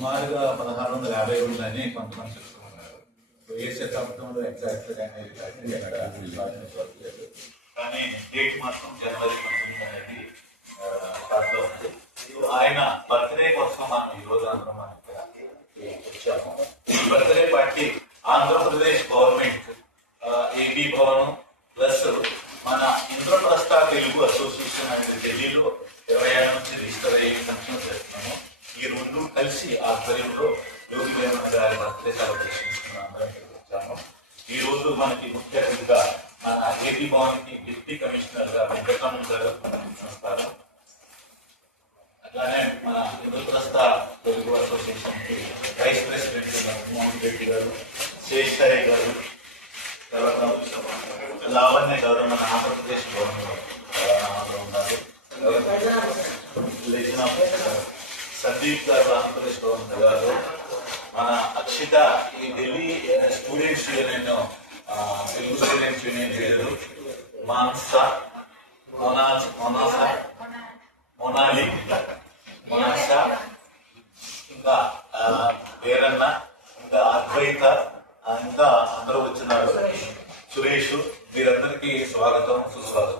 సుమారుగా 1652 అని కొంతమంది చెప్తున్నారు. ఏ శతాబ్దంలో ఎగ్జాక్ట్ అనేది కానీ డేట్ మాత్రం జనవరి 19 అనేది స్టార్ట్లో ఉంది. ఆయన బర్త్డే కోసం మనం ఈ రోజు అందరం వచ్చాము. ఈ birthday party Andhra Pradesh government, AP Bhavan plus మన ఇంద్రప్రస్థ తెలుగు అసోసియేషన్ అనేది ఢిల్లీలో 26 నుంచి రిజిస్టర్ అయ్యే ఫంక్షన్ చేస్తున్నాము. ఈ రెండు కలిసి ఆధ్వర్యంలో యోగి వేమన గారి బర్త్డే సెలబ్రేషన్స్ వచ్చాము. ఈ రోజు మనకి ముఖ్య అతిథిగా మన ఏపీ భవన్ కి డిప్యూటీ కమిషనర్ గా వెంకటరమణ గారు వస్తారు. అట్లానే మన ఇంద్రప్రస్థ తెలుగు అసోసియేషన్ కి వైస్ ప్రెసిడెంట్ మోహన్ రెడ్డి గారు, శేషాయి గారు, తర్వాత లావణ్య గారు మన ఆంధ్రప్రదేశ్ గవర్నమెంట్ ఉన్నారు. సందీప్ గారు ఆంధ్రప్రదేశ్ గవర్నమెంట్ గారు, మన అక్షిత ఈ Delhi students union Telugu students union leader, Mansa Monali Monasha, ఇంకా వేరన్న, ఇంకా అద్వైత, ఇంకా అందరూ వచ్చినారు. సురేష్, మీరందరికీ స్వాగతం సుస్వాగతం.